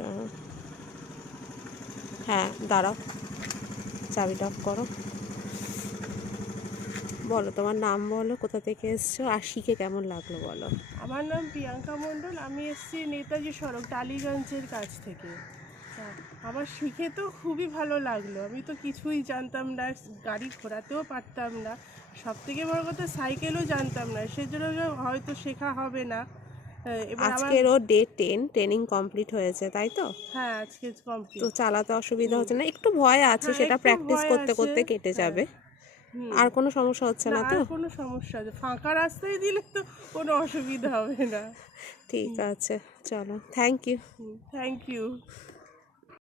দাঁড়াও, হ্যাঁ দাঁড়াও, চাবিটা অফ করো। বলো তোমার নাম বলো, কোথা থেকে এসছো, আর শিখে কেমন লাগলো বলো। আমার নাম প্রিয়াঙ্কা মণ্ডল, আমি এসেছি নেতাজি সড়ক টালিগঞ্জের কাছ থেকে। আমার শিখে তো খুবই ভালো লাগলো। আমি তো কিছুই জানতাম না, গাড়ি ঘোরাতেও পারতাম না, সব থেকে বড় কথা সাইকেলও জানতাম না, সেজন্য হয়তো শেখা হবে না। এবার আমার, আজকের ও ডে 10 ট্রেনিং কমপ্লিট হয়েছে তাই তো? হ্যাঁ আজকে তো কমপ্লিট। চালাতে অসুবিধা হুম, হচ্ছে না? একটু ভয় আছে, হ্যাঁ সেটা একটু প্র্যাকটিস ভয় করতে আছে। করতে কেটে হ্যাঁ। যাবে। হুম। আর কোনো সমস্যা হচ্ছে না না আর তো? কোনো সমস্যা আছে, ফাঁকা রাস্তায় দিলে তো কোনো অসুবিধা হবে না। ঠিক আছে, চলো, থ্যাংক ইউ। Thank you.